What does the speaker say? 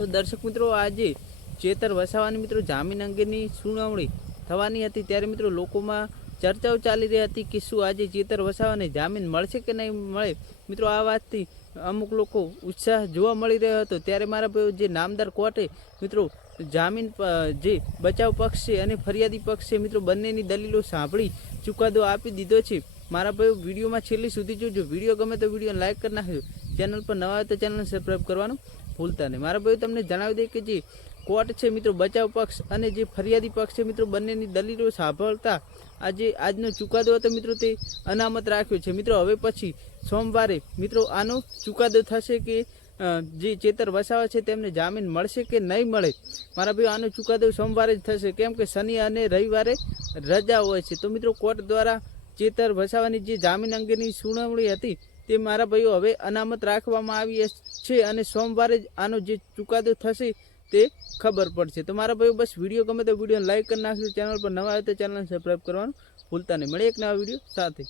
તો દર્શક મિત્રો, આજે ચેતર વસાવાની મિત્રો જામીન અંગેની સુનાવણી થવાની હતી. ત્યારે મિત્રો લોકોમાં ચર્ચાઓ ચાલી રહી હતી કે શું આજે ચેતર વસાવાને જામીન મળશે કે નહીં મળે. મિત્રો, આ વાતથી અમુક લોકો ઉત્સાહ જોવા મળી રહ્યો હતો. ત્યારે મારા જે નામદાર કોર્ટે મિત્રો જામીન જે બચાવ પક્ષ છે અને ફરિયાદી પક્ષ છે, મિત્રો બંનેની દલીલો સાંભળી ચુકાદો આપી દીધો છે. મારા ભાઈઓ, વિડીયોમાં છેલ્લી સુધી જોજો. વીડિયો ગમે તો વીડિયો લાઇક કરી નાખજો. ચેનલ પર નવા હોય તો ચેનલને સબસ્ક્રાઈબ કરવાનું ભૂલતા નહીં. મારા ભાઈઓ તમને જણાવી દે કે જે કોર્ટ છે મિત્રો, બચાવ પક્ષ અને જે ફરિયાદી પક્ષ છે મિત્રો, બંનેની દલીલો સાંભળતા આજે આજનો ચુકાદો હતો મિત્રો, તે અનામત રાખ્યો છે. મિત્રો, હવે પછી સોમવારે મિત્રો, આનો ચુકાદો થશે કે જે ચેતર વસાવા છે તેમને જામીન મળશે કે નહીં મળે? મારા ભાઈઓ આનો ચુકાદો સોમવારે જ થશે. કેમ કે શનિ અને રવિવારે રજા હોય છે. તો મિત્રો, કોર્ટ દ્વારા ચેતર વસાવાની જે જામીન અંગેની સુનાવણી હતી તે મારા ભાઈઓ હવે અનામત રાખવામાં આવી છે અને સોમવારે જ આનો જે ચુકાદો થશે તે ખબર પડશે. તો મારા ભાઈઓ બસ વીડિયો ગમે તો વીડિયો લાઈક કરી નાખજો. ચેનલ પર નવા આવે તો ચેનલને સબસ્ક્રાઈબ કરવાનું ભૂલતા નહીં. મળે એક નવા વીડિયો સાથે.